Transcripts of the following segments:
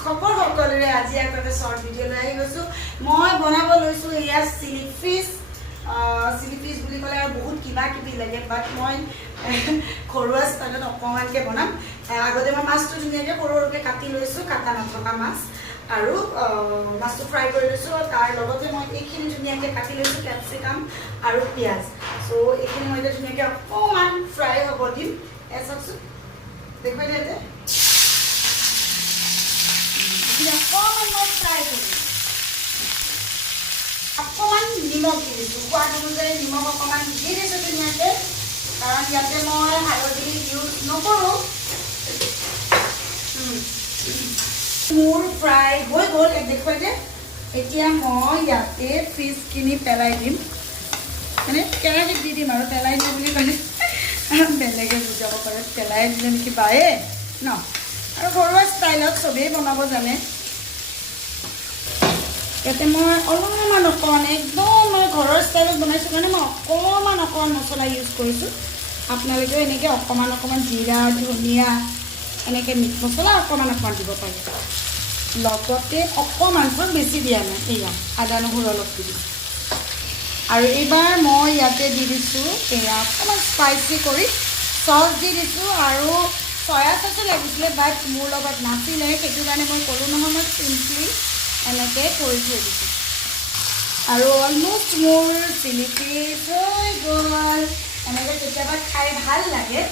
খবৰ সকলোৰে আজি একটা শর্ট ভিডিও লৈ আহি গৈছো মই বনাব লৈছো ইয়া চিলি ফিশ বুলি ক'লে আৰু বহুত কিবা কিবি লাগে বাট মই ঘৰুৱা ষ্টাইলত অকমানকে বনাম আগতে মই মাছটো ধুনীয়াকৈ সৰু সৰুকৈ কাটি লৈছো কাটা নথকা মাছ আৰু মাছটো ফ্ৰাই কৰি লৈছো তাৰ লগতে মই এইখিনি ধুনীয়াকৈ কাটি লৈছো ক্যাপসিকাম আৰু পিয়াজ সো এইখিনি মই ধুনীয়াকৈ অকমান ফ্ৰাই হ'ব দিম এছাকছো দেখুৱাই দিতে অকমান মই ফ্ৰাই কৰিম অকমান নিমখ দি দিছোঁ সোৱাদ অনুযায়ী নিমখ অকমান দি দিছোঁ ধুনীয়াকৈ কাৰণ ইয়াতে মই হালধি ইউজ নকৰোঁ মোৰ ফ্ৰাই হৈ গ'ল দেখুৱাই দে এতিয়া মই ইয়াতে ফিছখিনি পেলাই দিম মানে কেৰাহীত দি দিম আৰু পেলাই দিম বুলি ক'লে বেলেগে বুজাব পাৰে পেলাই দিলে নেকি বায়ে ন আৰু ঘৰুৱা ষ্টাইলত চবেই বনাব জানে ইয়াতে মই অলপমান অকণ একদম মই ঘৰৰ ষ্টাইলত বনাইছোঁ কাৰণে মই অকণমান মছলা ইউজ কৰিছোঁ আপোনালোকেও এনেকৈ অকণমান জিৰা ধনিয়া এনেকৈ মিট মছলা অকণমান দিব পাৰে লগতে অকণমান বেছি দিয়া নাই এয়া আদা নহৰু অলপ দি দিছোঁ আৰু এইবাৰ মই ইয়াতে দি দিছোঁ এয়া অকণমান স্পাইচি কৰি চচ দি দিছোঁ আৰু চয়া চচো লাগিছিলে বাট মোৰ লগত নাছিলে সেইটো কাৰণে মই ক'লোঁ নহয় মই চিম্পলি এনেকৈ কৰি থৈ দিছোঁ আৰু অলমষ্ট মোৰ চিলি ফিছ হৈ গ'ল এনেকৈ কেতিয়াবা খাই ভাল লাগে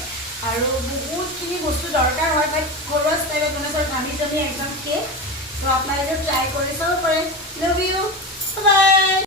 আৰু বহুতখিনি বস্তু দৰকাৰ হয় বাট ঘৰুৱা ষ্টাইলত বনাইছোঁ আৰু ঘামি জামি একদম কেক তো আপোনালোকে ট্ৰাই কৰি চাব পাৰে লাভ ইউ বাই